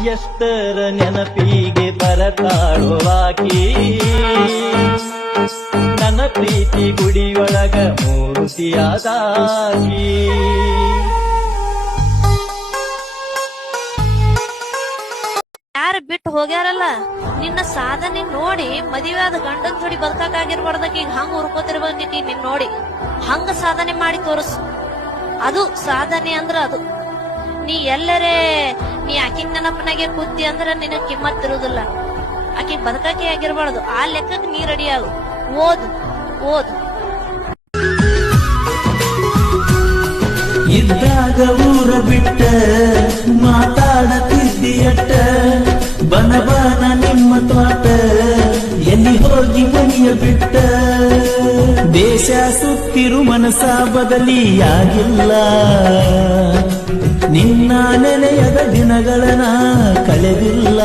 ಎಷ್ಟರ ನೆನಪಿಗೆ ಬರತಾಳುವಾಕಿ ನನ್ನ ಪ್ರೀತಿ ಗುಡಿಯೊಳಗ ಮೂರ್ತಿಯಾದಾಕಿ. ಯಾರು ಬಿಟ್ಟು ಹೋಗ್ಯಾರಲ್ಲ ನಿನ್ನ ಸಾಧನೆ ನೋಡಿ ಮದುವೆ ಆದ ಗಂಡನ್ ಜೋಡಿ ಬದುಕಾಗಿರ್ಬಾರ್ದಕ್ಕೆ ಈಗ ಹಂಗ ಹುರ್ಕೋತಿರ್ಬೇಕಿ ನಿನ್ ನೋಡಿ ಹಂಗ ಸಾಧನೆ ಮಾಡಿ ತೋರಿಸು. ಅದು ಸಾಧನೆ ಅಂದ್ರ ಅದು. ನೀ ಎಲ್ಲರೇ ನೀ ಆಕಿನ ನೆನಪನಾಗೆ ಕೂತಿ ಅಂದ್ರ ನಿನ್ನ ಕಿಮ್ಮತ್ ಇರುದಿಲ್ಲ. ಆಕಿ ಬದುಕಾಕೆ ಆಗಿರ್ಬಾರ್ದು. ಆ ಲೆಕ್ಕಕ್ಕೆ ನೀ ರೆಡಿ ಆಗು. ಓದು ಓದು. ಇದ್ದಾಗ ಊರ ಬಿಟ್ಟ ಮಾತಾಡತಿದ್ದೀಯಟ್ಟ ಬನಬಾನ ನಿಮ್ಮ ತೋಟ ಎಲ್ಲಿ ಹೋಗಿ ಮನೆಯ ಬಿಟ್ಟ. ದೇಶ ಸುತ್ತಿರು ಮನಸ ಬದಲಿಯಾಗಿಲ್ಲ ನಿನ್ನ ನೆನೆಯದ ದಿನಗಳನ್ನ ಕಳೆದಿಲ್ಲ.